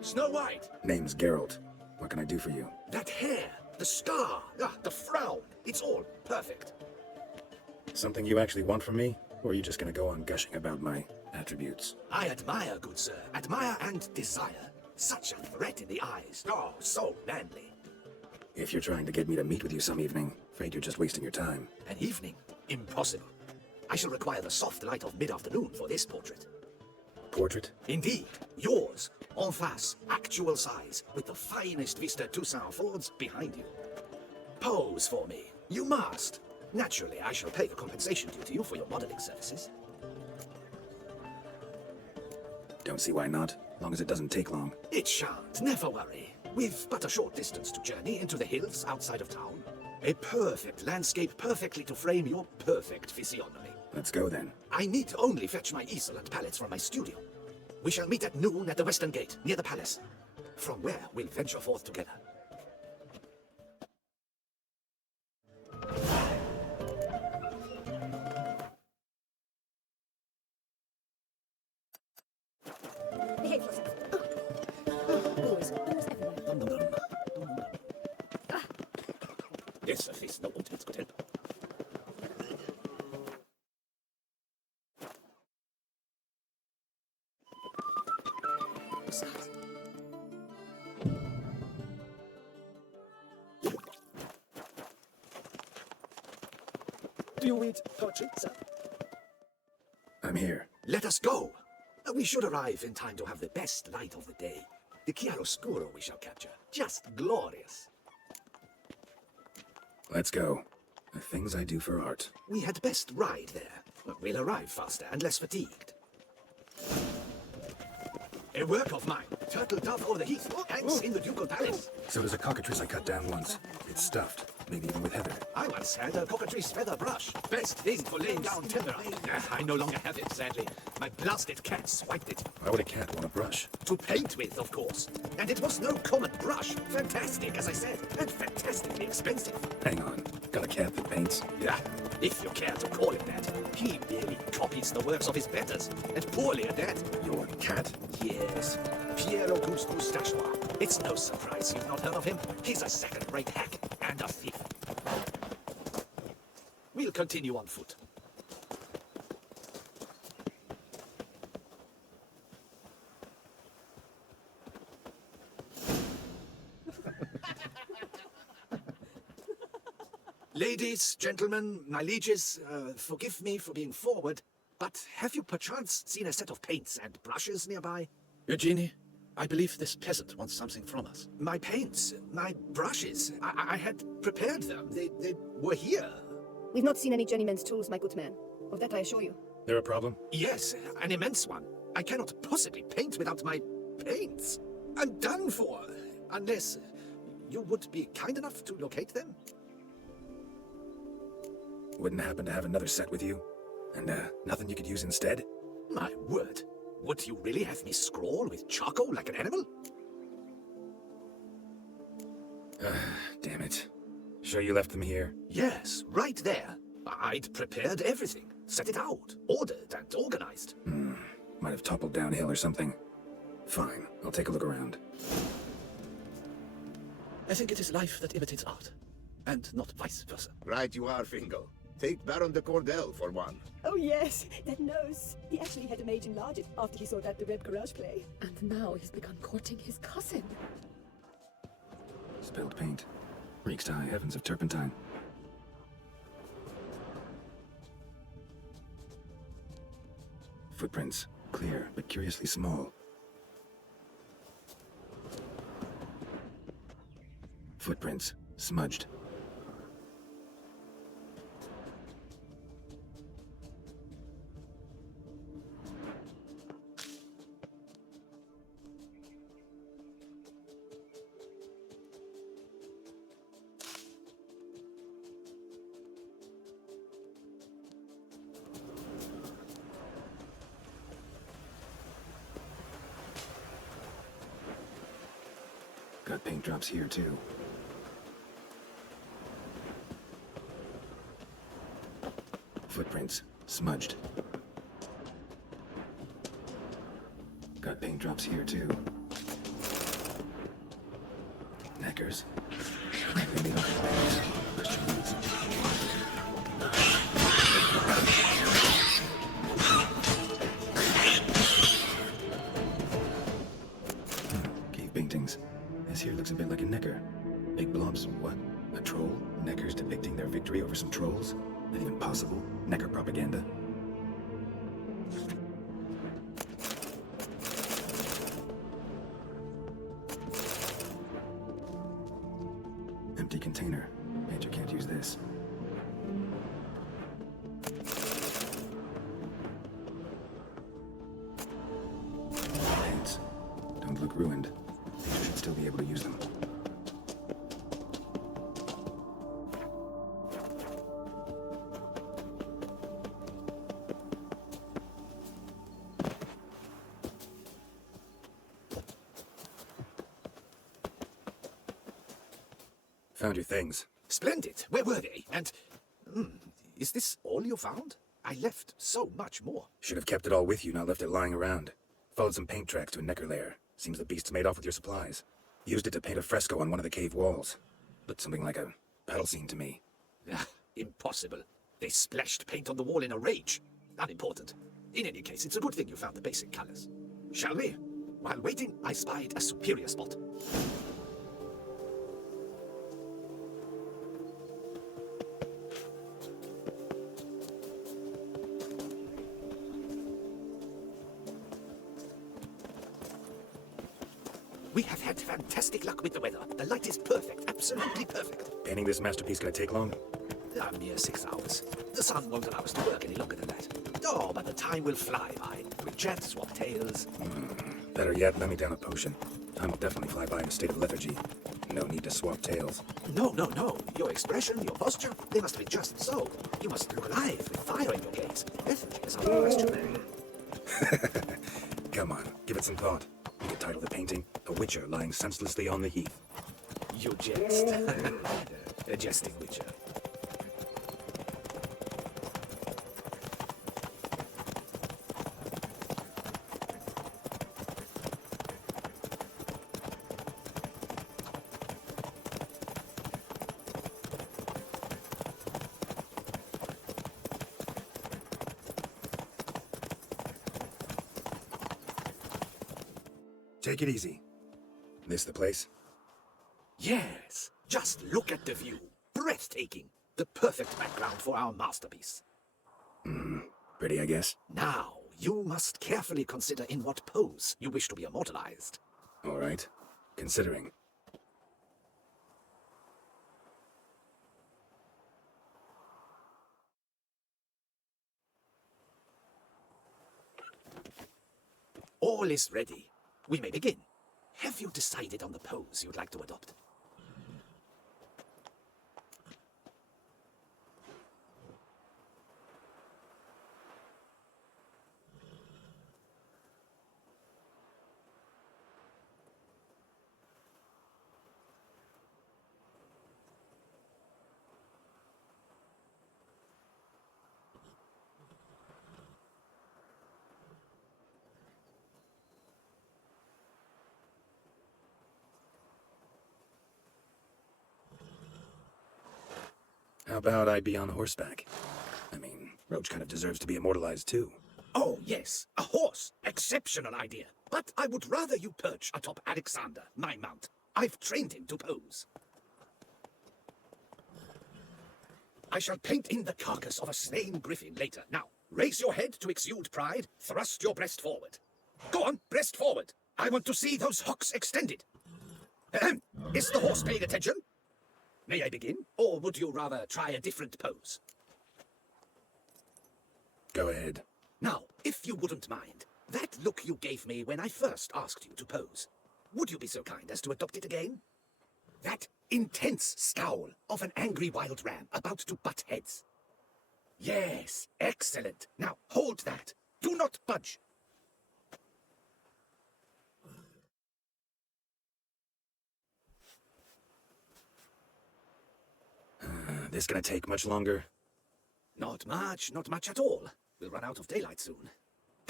Snow White! Name's Geralt. What can I do for you? That hair, the scar, the frown, it's all perfect. Something you actually want from me? Or are you just gonna go on gushing about my attributes? I admire, good sir. Admire and desire. Such a threat in the eyes. Oh, so manly. If you're trying to get me to meet with you some evening, afraid you're just wasting your time. An evening? Impossible. I shall require the soft light of mid-afternoon for this portrait. Portrait? Indeed. Yours. En face. Actual size. With the finest Vista Toussaint affords behind you. Pose for me. You must. Naturally, I shall pay the compensation due to you for your modeling services. Don't see why not, long as it doesn't take long. It shan't. Never worry. We've but a short distance to journey into the hills outside of town. A perfect landscape perfectly to frame your perfect physiognomy. Let's go then. I need only fetch my easel and palettes from my studio. We shall meet at noon at the western gate, near the palace. From where we'll venture forth together. Behave yourself. Always everywhere. Yes, at least no ultimates could help. Do you read poetry, sir? I'm here. Let us go! We should arrive in time to have the best light of the day. The chiaroscuro we shall capture. Just glorious. Let's go. The things I do for art. We had best ride there. We'll arrive faster and less fatigued. A work of mine. Turtle dove over the heath. Hangs in the ducal palace. So does a cockatrice I cut down once. It's stuffed, maybe even with heather. I once had a cockatrice feather brush. Best thing for laying down timber. I no longer have it, sadly. My blasted cat swiped it. Why would a cat want a brush? To paint with, of course. And it was no common brush. Fantastic, as I said. And fantastically expensive. Hang on. Got a cat that paints? Yeah, if you care to call it that. He merely copies the works of his betters. And poorly at that. Your cat? Yes. Pierre Auguste Moustachois. It's no surprise you've not heard of him. He's a second-rate hack and a thief. We'll continue on foot. Ladies, gentlemen, my lieges, forgive me for being forward, but have you perchance seen a set of paints and brushes nearby? Eugenie, I believe this peasant wants something from us. My paints, my brushes, I had prepared them. They were here. We've not seen any journeyman's tools, my good man. Of that I assure you. There a problem? Yes, an immense one. I cannot possibly paint without my paints. I'm done for, unless you would be kind enough to locate them. Wouldn't happen to have another set with you? And, nothing you could use instead? My word, would you really have me scrawl with charcoal like an animal? Damn it. Sure you left them here? Yes, right there. I'd prepared everything, set it out, ordered and organized. Might have toppled downhill or something. Fine, I'll take a look around. I think it is life that imitates art, and not vice versa. Right you are, Fingal. Take Baron de Cordel for one. Oh yes, that nose. He actually had a mage enlarge it after he saw that the Red Garage play. And now he's begun courting his cousin. Spilled paint. Reeks to high heavens of turpentine. Footprints. Clear, but curiously small. Footprints. Smudged. Got paint drops here, too. Footprints. Smudged. Got paint drops here too. Knackers. Maybe not bags. Christian boots. Cave paintings. This here looks a bit like a necker. Big blobs. What? A troll? Neckers depicting their victory over some trolls? Not even possible. Necker propaganda. Empty container. Painter can't use this. Paints. Don't look ruined. Painter should still be able to use them. Found your things. Splendid. Where were they? And... is this all you found? I left so much more. Should have kept it all with you, not left it lying around. Followed some paint tracks to a necker lair. Seems the beast's made off with your supplies. Used it to paint a fresco on one of the cave walls. Looked something like a battle scene to me. Impossible. They splashed paint on the wall in a rage. Unimportant. In any case, it's a good thing you found the basic colors. Shall we? While waiting, I spied a superior spot. We have had fantastic luck with the weather. The light is perfect, absolutely perfect. Painting this masterpiece gonna take long? A mere 6 hours. The sun won't allow us to work any longer than that. Oh, but the time will fly by. We'll chat, swap tales. Better yet, let me down a potion. Time will definitely fly by in a state of lethargy. No need to swap tales. No. Your expression, your posture, they must be just so. You must look alive with fire in your gaze. Lethargy is out of the question. Come on, give it some thought. You could title the painting, A Witcher Lying Senselessly on the Heath. You jest. A jesting witcher. Take it easy. This the place? Yes. Just look at the view. Breathtaking. The perfect background for our masterpiece. Pretty, I guess. Now, you must carefully consider in what pose you wish to be immortalized. All right. Considering. All is ready. We may begin. Have you decided on the pose you'd like to adopt? How about I be on horseback? I mean, Roach kind of deserves to be immortalized too. Oh, yes, a horse. Exceptional idea. But I would rather you perch atop Alexander, my mount. I've trained him to pose. I shall paint in the carcass of a slain griffin later. Now, raise your head to exude pride. Thrust your breast forward. Go on, breast forward. I want to see those hocks extended. Ahem. Is the horse paying attention? May I begin? Or would you rather try a different pose? Go ahead. Now, if you wouldn't mind, that look you gave me when I first asked you to pose, would you be so kind as to adopt it again? That intense scowl of an angry wild ram about to butt heads. Yes, excellent. Now, hold that. Do not budge. This gonna take much longer? Not much at all. We'll run out of daylight soon.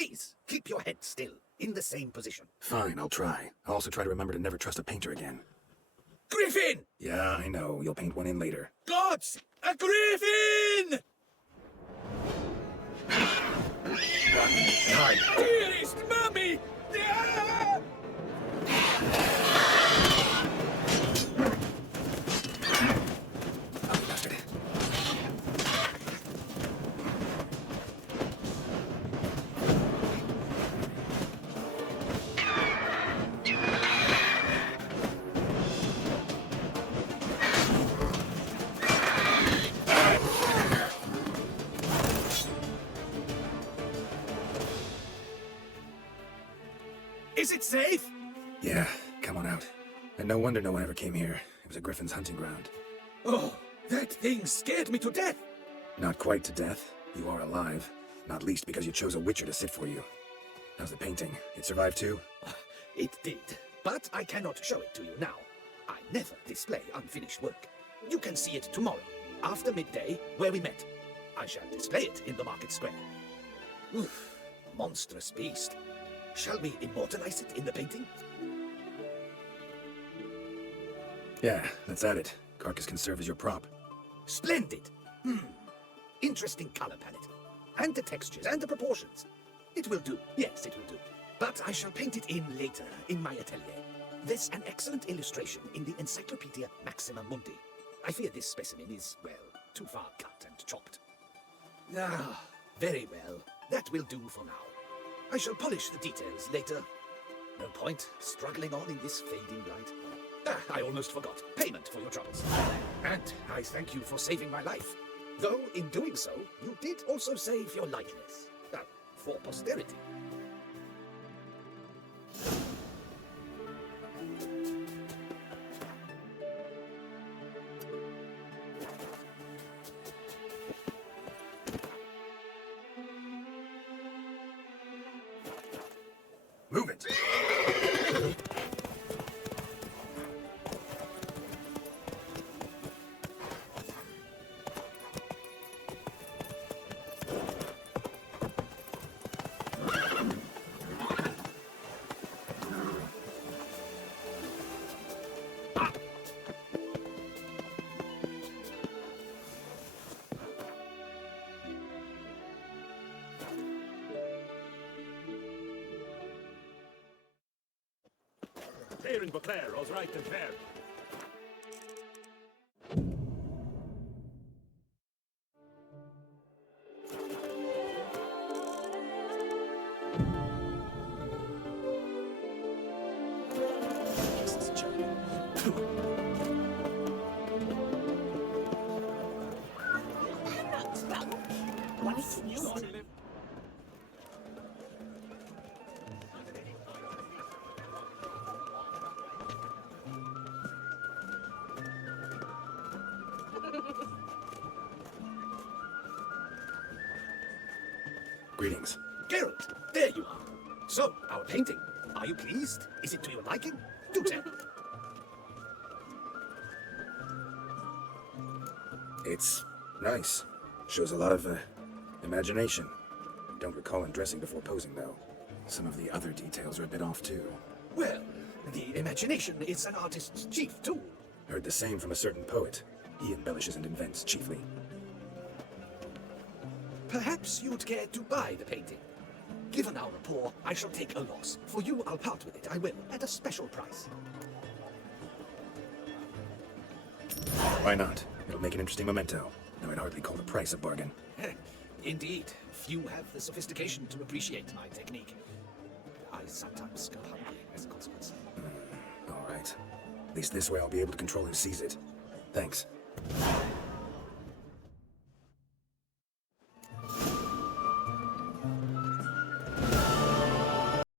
Please, keep your head still, in the same position. Fine, I'll try. I'll also try to remember to never trust a painter again. Griffin! Yeah, I know. You'll paint one in later. Gods! A griffin! Dearest Mummy! Ah! Ugly bastard. Is it safe? Yeah, come on out. And no wonder no one ever came here. It was a griffin's hunting ground. Oh, that thing scared me to death. Not quite to death. You are alive. Not least because you chose a witcher to sit for you. How's the painting? It survived too? It did, but I cannot show it to you now. I never display unfinished work. You can see it tomorrow, after midday, where we met. I shall display it in the market square. Oof, monstrous beast. Shall we immortalize it in the painting? Yeah, let's add it. Carcass can serve as your prop. Splendid! Interesting color palette. And the textures and the proportions. It will do. Yes, it will do. But I shall paint it in later, in my atelier. There's an excellent illustration in the Encyclopedia Maxima Mundi. I fear this specimen is, well, too far cut and chopped. Ah, very well. That will do for now. I shall polish the details later. No point struggling on in this fading light. Ah, I almost forgot. Payment for your troubles. And I thank you for saving my life. Though, in doing so, you did also save your likeness. For posterity. Move it! Fair in Beauclair, all's right and fair. Greetings. Geralt, there you are. So, our painting. Are you pleased? Is it to your liking? Do tell. It's nice. Shows a lot of, imagination. Don't recall undressing before posing, though. Some of the other details are a bit off, too. Well, the imagination is an artist's chief tool. Heard the same from a certain poet. He embellishes and invents, chiefly. Perhaps you'd care to buy the painting. Given our rapport, I shall take a loss. For you, I'll part with it. I will, at a special price. Why not? It'll make an interesting memento. Though I'd hardly call the price a bargain. Indeed, few have the sophistication to appreciate my technique. I sometimes go hungry as a consequence. All right. At least this way I'll be able to control who sees it. Thanks.